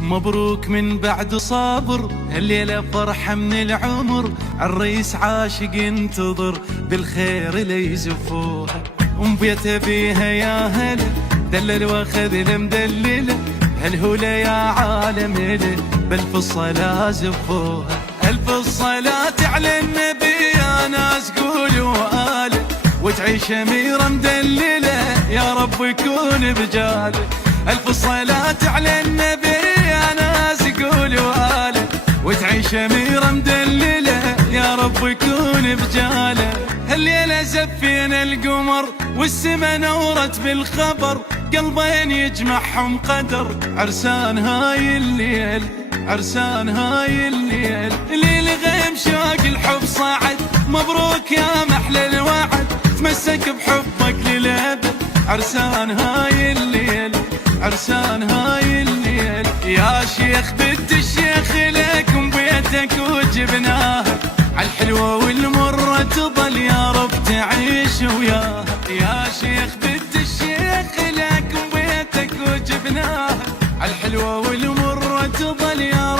مبروك من بعد صابر، الليلة فرحة من العمر، عالريس عاشق ينتظر بالخير ليزفوها، ومبيته بيها يا هلا دلل واخذ المدلله، هالهوله يا عالم له بالف الصلاة زفوها. الف الصلاة على النبي يا ناس قولوا آله، وتعيش أميرة مدللة يا رب يكون بجاله. الف الصلاة على النبي يا ناس قولوا آله، وتعيش أميرة مدللة يا رب يكون بجاله. الليلة زفينا القمر والسما نورت بالخبر، قلبين يجمعهم قدر، عرسان هاي الليل عرسان هاي الليل. ليل غيم شوق الحب صاعد، مبروك يا محلى الوعد، تمسك بحبك للأبد، عرسان هاي الليل عرسان هاي الليل. يا شيخ بنت الشيخ لكم بيتك وجبناها، عالحلوة والمرة تظل يا رب تعيش وياها. يا شيخ بنت الشيخ لكم بيتك وجبناها، عالحلوة والمرة تظل يا رب